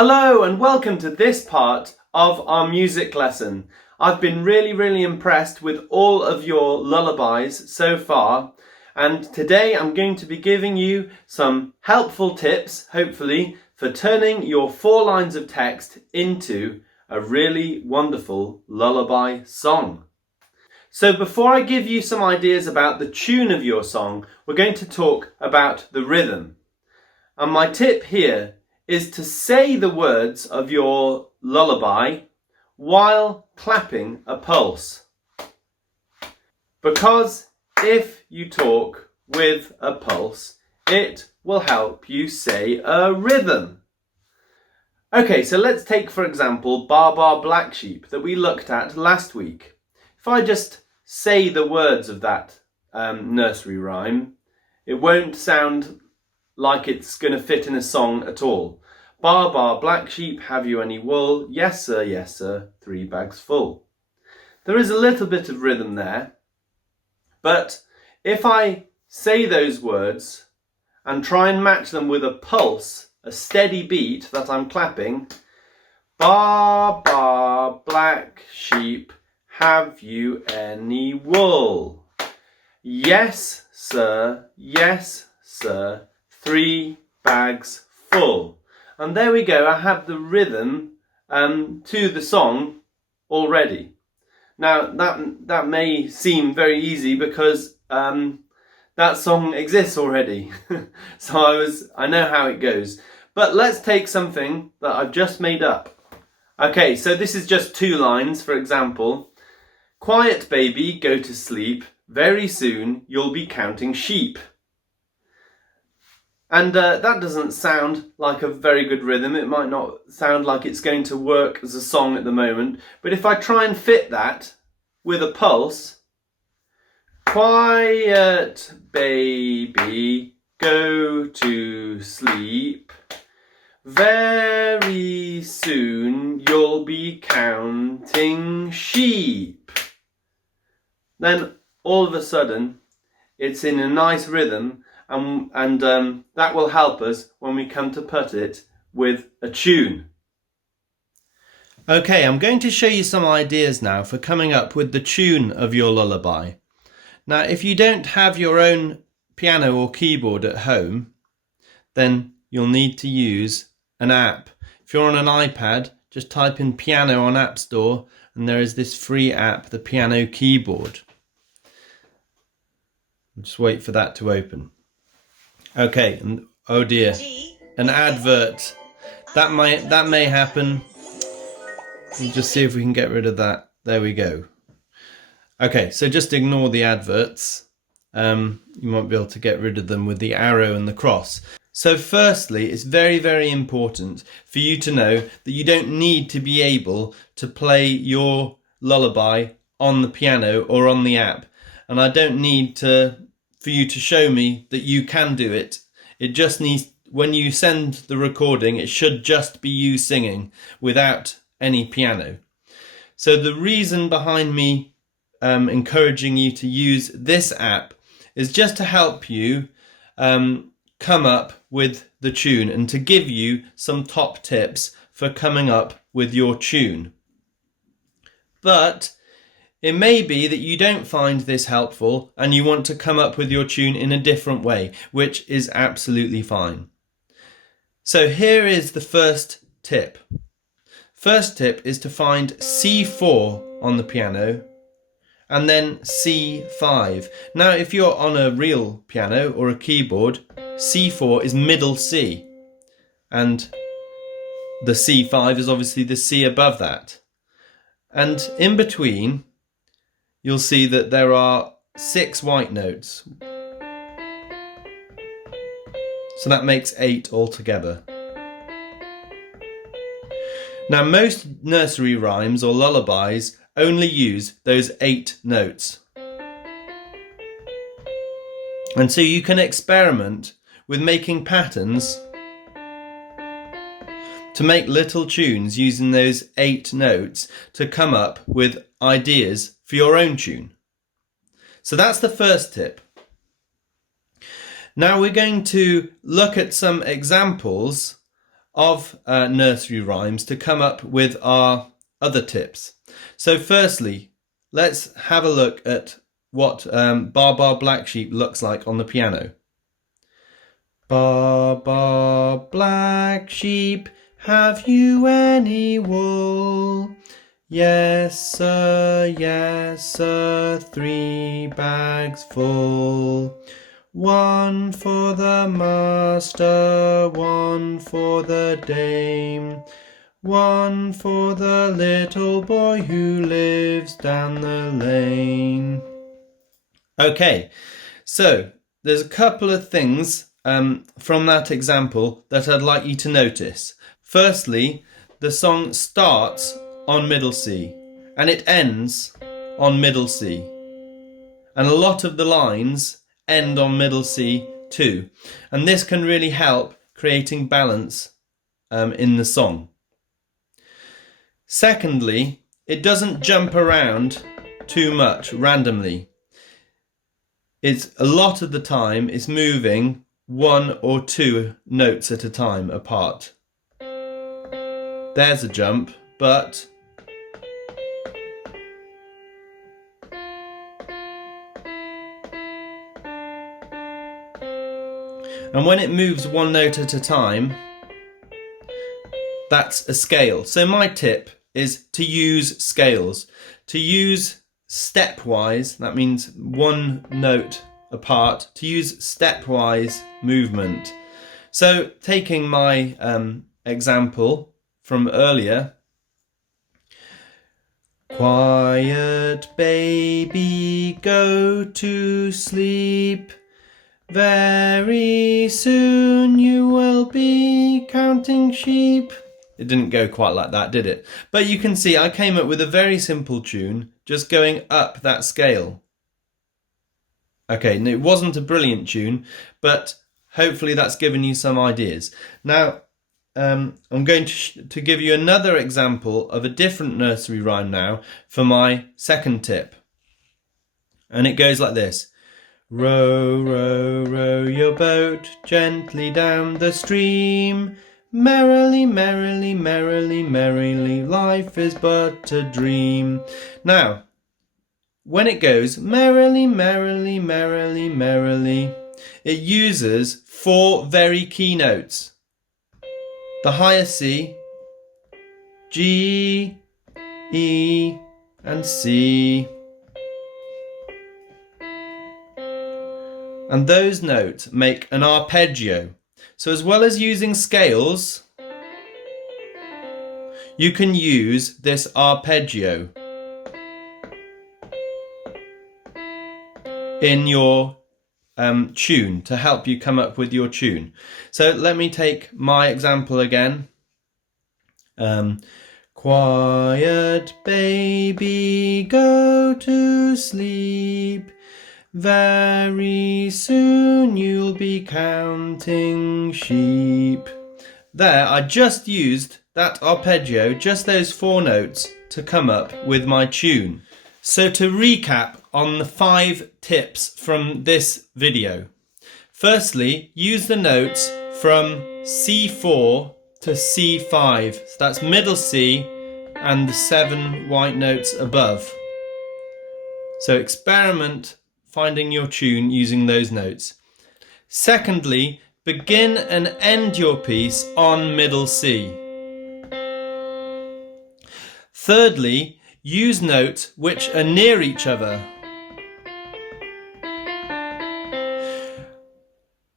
Hello and welcome to this part of our music lesson. I've been really impressed with all of your lullabies so far, and today I'm going to be giving you some helpful tips, hopefully, for turning your 4 lines of text into a really wonderful lullaby song. So before I give you some ideas about the tune of your song, we're going to talk about the rhythm. And my tip here is to say the words of your lullaby while clapping a pulse. Because if you talk with a pulse, it will help you say a rhythm. Okay, so let's take for example Bar Bar Black Sheep that we looked at last week. If I just say the words of that nursery rhyme, it won't sound like it's going to fit in a song at all. Bar, bar, black sheep, have you any wool? Yes, sir, 3 bags full. There is a little bit of rhythm there, but if I say those words and try and match them with a pulse, a steady beat that I'm clapping, bar, bar, black sheep, have you any wool? Yes, sir, 3 bags full. And there we go, I have the rhythm to the song already. Now that may seem very easy because that song exists already. So I know how it goes. But let's take something that I've just made up. Okay, so this is just 2 lines, for example. Quiet baby, go to sleep. Very soon you'll be counting sheep. And that doesn't sound like a very good rhythm. It might not sound like it's going to work as a song at the moment. But if I try and fit that with a pulse, quiet baby, go to sleep. Very soon you'll be counting sheep. Then all of a sudden it's in a nice rhythm. And that will help us when we come to put it with a tune. Okay, I'm going to show you some ideas now for coming up with the tune of your lullaby. Now, if you don't have your own piano or keyboard at home, then you'll need to use an app. If you're on an iPad, just type in piano on App Store and there is this free app, the piano keyboard. Just wait for that to open. Okay, and oh dear, an advert. That may happen. We'll just see if we can get rid of that. There we go. Okay, so just ignore the adverts. You might be able to get rid of them with the arrow and the cross. So firstly, it's very important for you to know that you don't need to be able to play your lullaby on the piano or on the app. And I don't need for you to show me that you can do it. It just needs, when you send the recording, it should just be you singing without any piano. So the reason behind me encouraging you to use this app is just to help you come up with the tune and to give you some top tips for coming up with your tune. But it may be that you don't find this helpful and you want to come up with your tune in a different way, which is absolutely fine. So here is the first tip. First tip is to find C4 on the piano and then C5. Now, if you're on a real piano or a keyboard, C4 is middle C and the C5 is obviously the C above that. And in between, you'll see that there are 6 white notes. So that makes 8 altogether. Now, most nursery rhymes or lullabies only use those 8 notes. And so you can experiment with making patterns to make little tunes using those 8 notes to come up with ideas for your own tune. So that's the first tip. Now we're going to look at some examples of nursery rhymes to come up with our other tips. So firstly, let's have a look at what Bar Bar Black Sheep looks like on the piano. Bar Bar Black Sheep, have you any wool? Yes sir, 3 bags full. 1 for the master, 1 for the dame, 1 for the little boy who lives down the lane. Okay, so there's a couple of things from that example that I'd like you to notice. Firstly, the song starts on middle C and it ends on middle C. And a lot of the lines end on middle C too. And this can really help creating balance in the song. Secondly, it doesn't jump around too much randomly. It's a lot of the time it's moving 1 or 2 notes at a time apart. There's a jump, but and when it moves 1 note at a time, that's a scale. So my tip is to use scales. To use stepwise, that means 1 note apart, to use stepwise movement. So taking my example from earlier, quiet baby, go to sleep. Very soon you will be counting sheep. It didn't go quite like that, did it? But you can see I came up with a very simple tune, just going up that scale. Okay, and it wasn't a brilliant tune, but hopefully that's given you some ideas. Now, I'm going to give you another example of a different nursery rhyme now for my second tip. And it goes like this. Row, row, row your boat gently down the stream. Merrily, merrily, merrily, merrily, life is but a dream. Now, when it goes merrily, merrily, merrily, merrily, it uses 4 very key notes. The higher C, G, E, and C. And those notes make an arpeggio. So as well as using scales, you can use this arpeggio in your tune to help you come up with your tune. So let me take my example again. Quiet baby, go to sleep. Very soon you'll be counting sheep. There, I just used that arpeggio, just those 4 notes, to come up with my tune. So to recap on the 5 tips from this video. Firstly, use the notes from C4 to C5. So that's middle C and the 7 white notes above. So experiment finding your tune using those notes. Secondly, begin and end your piece on middle C. Thirdly, use notes which are near each other.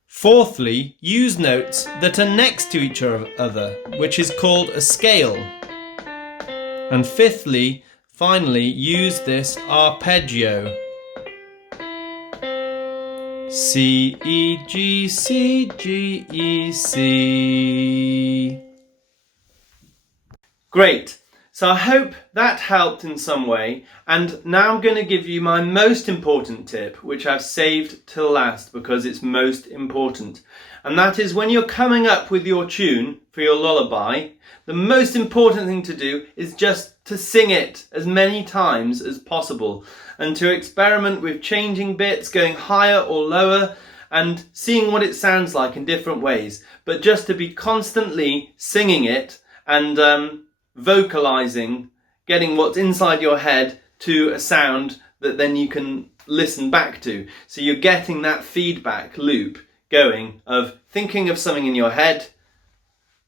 Fourthly, use notes that are next to each other, which is called a scale. And fifthly, finally, use this arpeggio. C, E, G, C, G, E, C. Great. So I hope that helped in some way, and now I'm going to give you my most important tip, which I've saved till last because it's most important. And that is when you're coming up with your tune for your lullaby, the most important thing to do is just to sing it as many times as possible and to experiment with changing bits, going higher or lower, and seeing what it sounds like in different ways, but just to be constantly singing it and vocalizing, getting what's inside your head to a sound that then you can listen back to. So you're getting that feedback loop going of thinking of something in your head,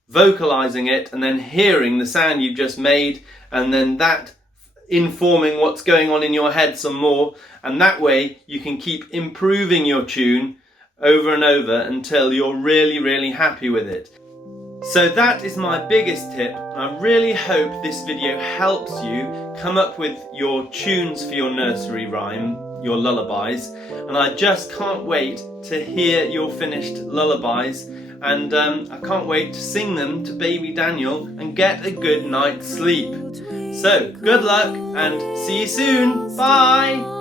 vocalizing it, and then hearing the sound you've just made, and then that informing what's going on in your head some more, and that way you can keep improving your tune over and over until you're really, really happy with it. So that is my biggest tip. I really hope this video helps you come up with your tunes for your nursery rhyme, your lullabies, and I just can't wait to hear your finished lullabies, and I can't wait to sing them to baby Daniel and get a good night's sleep. So good luck and see you soon. Bye.